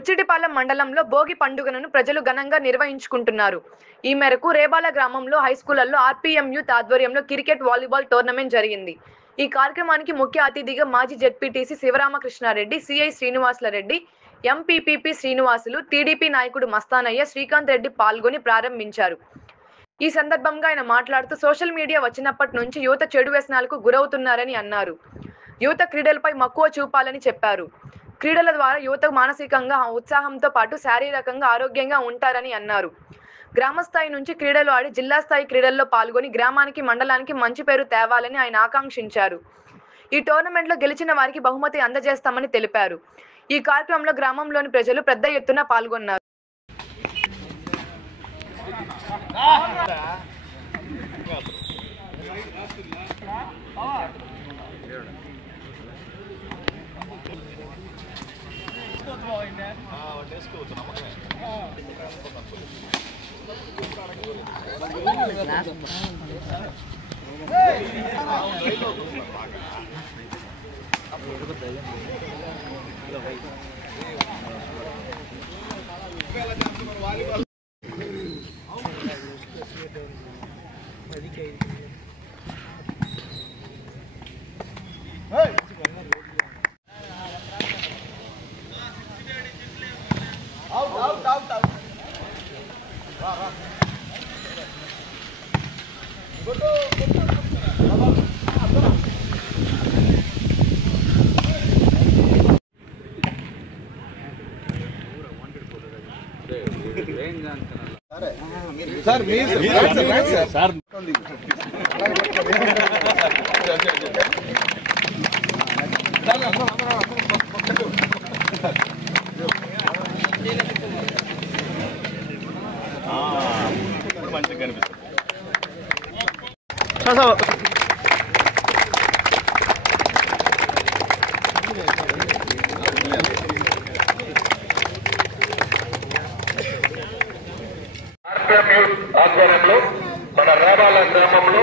బుచ్చిడిపాలెం మండలంలో భోగి పండుగను ప్రజలు ఘనంగా నిర్వహించుకుంటున్నారు. ఈ మేరకు రేబాల గ్రామంలో హైస్కూళ్లలో ఆర్పీఎం యూత్ ఆధ్వర్యంలో క్రికెట్, వాలీబాల్ టోర్నమెంట్ జరిగింది. ఈ కార్యక్రమానికి ముఖ్య అతిథిగా మాజీ ZPTC Sivaramakrishna Reddy, CI Srinivasulu Reddy, MPP Srinivasulu, TDP నాయకుడు మస్తానయ్య, శ్రీకాంత్ రెడ్డి పాల్గొని ప్రారంభించారు. ఈ సందర్భంగా ఆయన మాట్లాడుతూ సోషల్ మీడియా వచ్చినప్పటి నుంచి యువత చెడు వ్యసనాలకు గురవుతున్నారని అన్నారు. యువత క్రీడలపై మక్కువ చూపాలని చెప్పారు. క్రీడల ద్వారా యువత మానసికంగా ఉత్సాహంతో పాటు శారీరకంగా ఆరోగ్యంగా ఉంటారని అన్నారు. గ్రామస్థాయి నుంచి క్రీడలు ఆడి జిల్లా స్థాయి క్రీడల్లో పాల్గొని గ్రామానికి, మండలానికి మంచి పేరు తేవాలని ఆయన ఆకాంక్షించారు. ఈ టోర్నమెంట్లో గెలిచిన వారికి బహుమతి అందజేస్తామని తెలిపారు. ఈ కార్యక్రమంలో గ్రామంలోని ప్రజలు పెద్ద ఎత్తున పాల్గొన్నారు. మంచిగా కనిపిస్తుంది. ఆధ్వర్యంలో మన రేబాల గ్రామంలో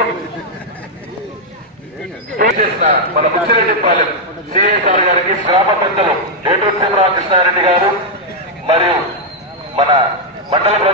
చేసిన మన బుచ్చిరెడ్డిపాలెం సిఎస్ఆర్ గారికి గ్రామ పెద్దలు ఏటూరు శివరామకృష్ణారెడ్డి గారు మరియు మన మండల